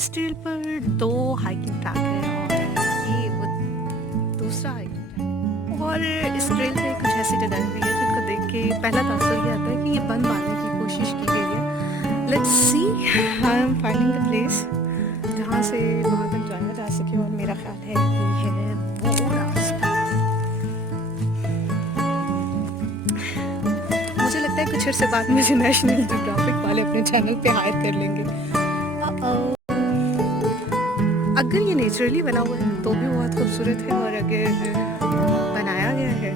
इस ट्रेल पर 2 hiking track है और ये वो दूसरा हाइकिंग ट्रैक है। और इस ट्रेल पे कुछ ऐसी जगह भी है जिनको देख के पहला तासुर ये आता है कि ये बंद मारने की कोशिश की गई है। Let's see, I am finding the place जहाँ से वहाँ तक जाया जा सके और मेरा ख्याल है ये है वो रास्ता। मुझे लगता है कुछ अर्से बाद मुझे नेशनल जियोग्राफिक वाले अपने चैनल पे हायर कर लेंगे। अगर ये नेचुरली बना हुआ है तो भी बहुत खूबसूरत है और अगर बनाया गया है